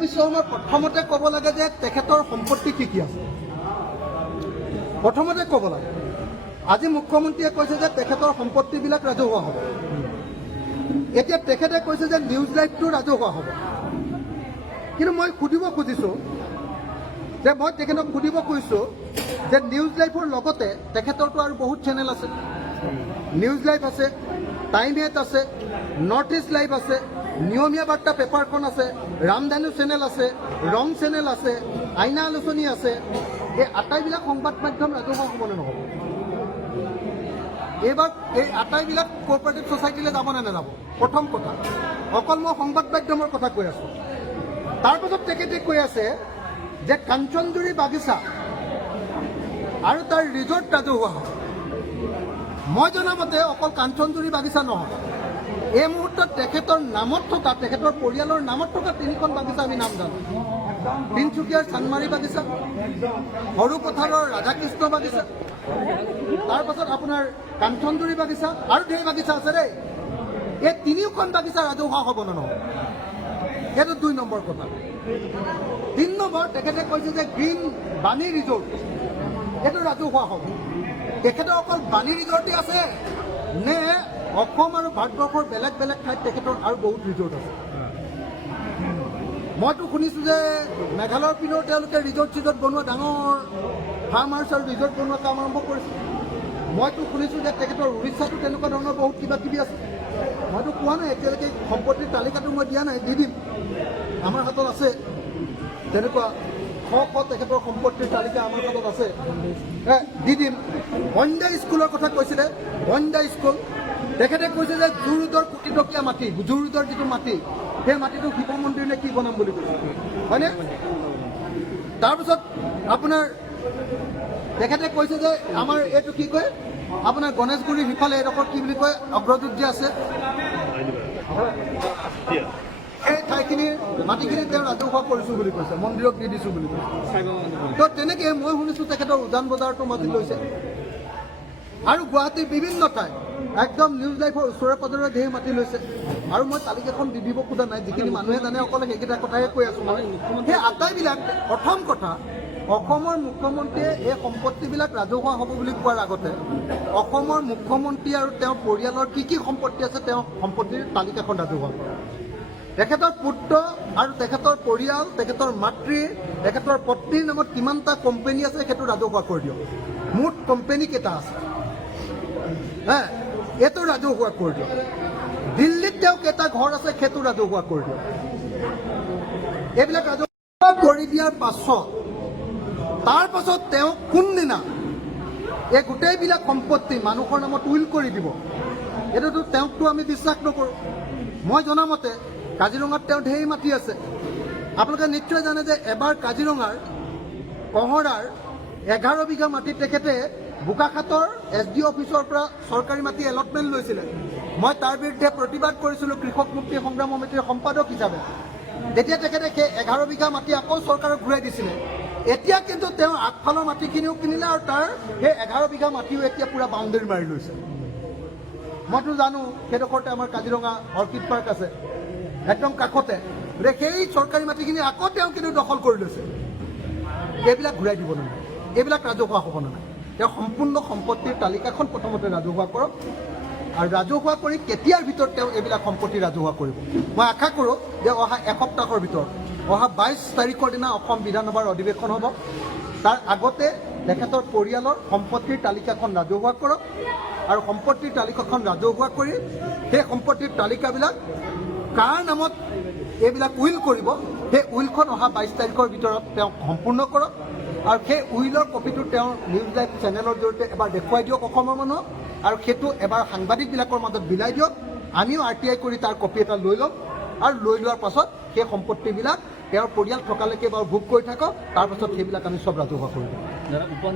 বিশ্বকৰ্মাৰ প্ৰথমতে ক'ব লাগে যে তেখেতৰ সম্পত্তি কি কি আছে। প্ৰথমতে ক'ব লাগে আজি মুখ্যমন্ত্ৰীয়ে কৈছে যে তেখেতৰ সম্পত্তিবিলাক ৰাজহুৱা হ'ব। এতিয়া তেখেতে কৈছে যে নিউজ লাইভটো ৰাজহুৱা হ'ব। কিন্তু মই সুধিব খুজিছোঁ যে মই তেখেতক সুধিব খুজিছোঁ যে নিউজ লাইভৰ লগতে তেখেতৰতো আৰু বহুত চেনেল আছে। নিউজ লাইভ আছে, টাইম 8 আছে, নৰ্থ ইষ্ট লাইভ আছে, নিয়মীয়া বাৰ্তা পেপাৰখন আছে, ৰামধেনু চেনেল আছে, ৰং চেনেল আছে, আইনা আলোচনী আছে। এই আটাইবিলাক সংবাদ মাধ্যম ৰাজহুৱা হ'বনে নহ'ব? এইবাৰ এই আটাইবিলাক কোঅপাৰেটিভ ছ'চাইটিলৈ যাবনে নাযাব? প্ৰথম কথা, অকল মই সংবাদ মাধ্যমৰ কথা কৈ আছোঁ। তাৰপাছত তেখেতে কৈ আছে যে কাঞ্চনজুৰি বাগিচা আৰু তাৰ ৰিজৰ্ট ৰাজহুৱা হ'ব। মই জনামতে অকল কাঞ্চনজুৰি বাগিচা নহয়, এই মুহূৰ্তত তেখেতৰ নামত থকা, তেখেতৰ পৰিয়ালৰ নামত থকা 3খন বাগিচা আমি নাম জানো। তিনিচুকীয়াৰ চানমাৰী বাগিচা, সৰুপথাৰৰ ৰাধাকৃষ্ণ বাগিচা, তাৰপাছত আপোনাৰ কাঞ্চনজুৰি বাগিচা আৰু ঢেৰ বাগিচা আছে দেই। এই 3খন বাগিচা ৰাজহুৱা হ'ব নে নহয়? সেইটো 2 নম্বৰ কথা। 3 নম্বৰ, তেখেতে কৈছে যে গ্ৰীণ বাণী ৰিজৰ্ট এইটো ৰাজহুৱা হ'ব। তেখেতৰ অকল বাণী ৰিজৰ্টেই আছে নে অসম আৰু ভাৰতবৰ্ষৰ বেলেগ বেলেগ ঠাইত তেখেতৰ আৰু বহুত ৰিজৰ্ট আছে? মইতো শুনিছোঁ যে মেঘালয়ৰ পিনেও তেওঁলোকে ৰিজৰ্ট চিজৰ্ট বনোৱা, ডাঙৰ ফাৰ্ম হাউচ আৰু ৰিজৰ্ট বনোৱা কাম আৰম্ভ কৰিছে। মইতো শুনিছোঁ যে তেখেতৰ উৰিষ্যাতো তেনেকুৱা ধৰণৰ বহুত কিবা কিবি আছে। মইতো কোৱা নাই, এতিয়ালৈকে সম্পত্তিৰ তালিকাটো মই দিয়া নাই, দি দিম। আমাৰ হাতত আছে তেনেকুৱা শ তেখেতৰ সম্পত্তিৰ তালিকা আমাৰ হাতত আছে, দি দিম। বন্দা স্কুলৰ কথা কৈছিলে, বন্দা স্কুল তেখেতে কৈছে যে জু-ৰোডৰ কোটিটকীয়া মাটি, জু-ৰোডৰ যিটো মাটি, সেই মাটিটো শিৱ মন্দিৰ নে কি বনাম বুলি কৈছে, হয়নে? তাৰপিছত আপোনাৰ তেখেতে কৈছে যে আমাৰ এইটো কি কয়, আপোনাৰ গণেশগুৰিৰ সিফালে এডোখৰ কি বুলি কয়, অগ্ৰদূত যে আছে, সেই ঠাইখিনিৰ মাটিখিনি তেওঁ ৰাজহুৱা কৰিছোঁ বুলি কৈছে, মন্দিৰক দি দিছোঁ বুলি কৈছে। তো তেনেকৈ মই শুনিছোঁ তেখেতৰ উজান বজাৰটো মাটি লৈছে আৰু গুৱাহাটীৰ বিভিন্ন ঠাই একদম নিউজ লাইভৰ ওচৰে পাজৰে ঢেৰ মাটি লৈছে। আৰু মই তালিকাখন দি দিব খোজা নাই, যিখিনি মানুহে জানে অকল সেইকেইটা কথাহে কৈ আছোঁ। মই সেই আটাইবিলাক, প্ৰথম কথা, অসমৰ মুখ্যমন্ত্ৰীয়ে এই সম্পত্তিবিলাক ৰাজহুৱা হ'ব বুলি কোৱাৰ আগতে অসমৰ মুখ্যমন্ত্ৰী আৰু তেওঁৰ পৰিয়ালৰ কি কি সম্পত্তি আছে তেওঁ সম্পত্তিৰ তালিকাখন ৰাজহুৱা কৰে। তেখেতৰ পুত্ৰ আৰু তেখেতৰ পৰিয়াল, তেখেতৰ মাতৃ, তেখেতৰ পত্নীৰ নামত কিমানটা কোম্পানী আছে সেইটো ৰাজহুৱা কৰি দিয়ক। মুঠ কোম্পানী কেইটা আছে এইটো ৰাজহুৱা কৰি দিয়ক। দিল্লীত তেওঁ কেইটা ঘৰ আছে সেইটো ৰাজহুৱা কৰি দিয়ক। এইবিলাক ৰাজহুৱা কৰি দিয়াৰ পাছত তাৰপাছত তেওঁ কোনদিনা এই গোটেইবিলাক সম্পত্তি মানুহৰ নামত উইল কৰি দিব, এইটোতো তেওঁকতো আমি বিশ্বাস নকৰোঁ। মই জনামতে কাজিৰঙাত তেওঁ ঢেৰ মাটি আছে। আপোনালোকে নিশ্চয় জানে যে এবাৰ কাজিৰঙাৰ কহৰাৰ 11 বিঘা মাটি তেখেতে বোকাখাতৰ SDO অফিচৰ পৰা চৰকাৰী মাটি এলটমেণ্ট লৈছিলে। মই তাৰ বিৰুদ্ধে প্ৰতিবাদ কৰিছিলোঁ কৃষক মুক্তি সংগ্ৰাম সমিতিৰ সম্পাদক হিচাপে। তেতিয়া তেখেতে সেই 11 বিঘা মাটি আকৌ চৰকাৰক ঘূৰাই দিছিলে। এতিয়া কিন্তু তেওঁ আগফালৰ মাটিখিনিও কিনিলে আৰু তাৰ সেই 11 বিঘা মাটিও এতিয়া পূৰা বাউণ্ডেৰী মাৰি লৈছে। মইতো জানো সেইডোখৰতে আমাৰ কাজিৰঙা অৰ্কিড পাৰ্ক আছে, একদম কাষতে। সেই চৰকাৰী মাটিখিনি আকৌ তেওঁ কিন্তু দখল কৰি লৈছে। এইবিলাক ঘূৰাই দিব নালাগে, এইবিলাক ৰাজহুৱা হ'ব নালাগে। তেওঁ সম্পূৰ্ণ সম্পত্তিৰ তালিকাখন প্ৰথমতে ৰাজহুৱা কৰক, আৰু ৰাজহুৱা কৰি কেতিয়াৰ ভিতৰত তেওঁ এইবিলাক সম্পত্তি ৰাজহুৱা কৰিব। মই আশা কৰোঁ যে অহা এসপ্তাহৰ ভিতৰত, অহা 22 তাৰিখৰ দিনা অসম বিধানসভাৰ অধিৱেশন হ'ব। তাৰ আগতে তেখেতৰ পৰিয়ালৰ সম্পত্তিৰ তালিকাখন ৰাজহুৱা কৰক, আৰু সম্পত্তিৰ তালিকাখন ৰাজহুৱা কৰি সেই সম্পত্তিৰ তালিকাবিলাক কাৰ নামত এইবিলাক উইল কৰিব, সেই উইলখন অহা 22 তাৰিখৰ ভিতৰত তেওঁ সম্পূৰ্ণ কৰক। আৰু সেই উইলৰ কপিটো তেওঁৰ নিউজ লাইভ চেনেলৰ জৰিয়তে এবাৰ দেখুৱাই দিয়ক অসমৰ মানুহক, আৰু সেইটো এবাৰ সাংবাদিকবিলাকৰ মাজত বিলাই দিয়ক। আমিও RTI কৰি তাৰ কপি এটা লৈ ল'ম, আৰু লৈ লোৱাৰ পাছত সেই সম্পত্তিবিলাক তেওঁৰ পৰিয়াল থকালৈকে বাৰু ভোগ কৰি থাকক, তাৰপাছত সেইবিলাক আমি চব ৰাজহুৱা কৰি দিম।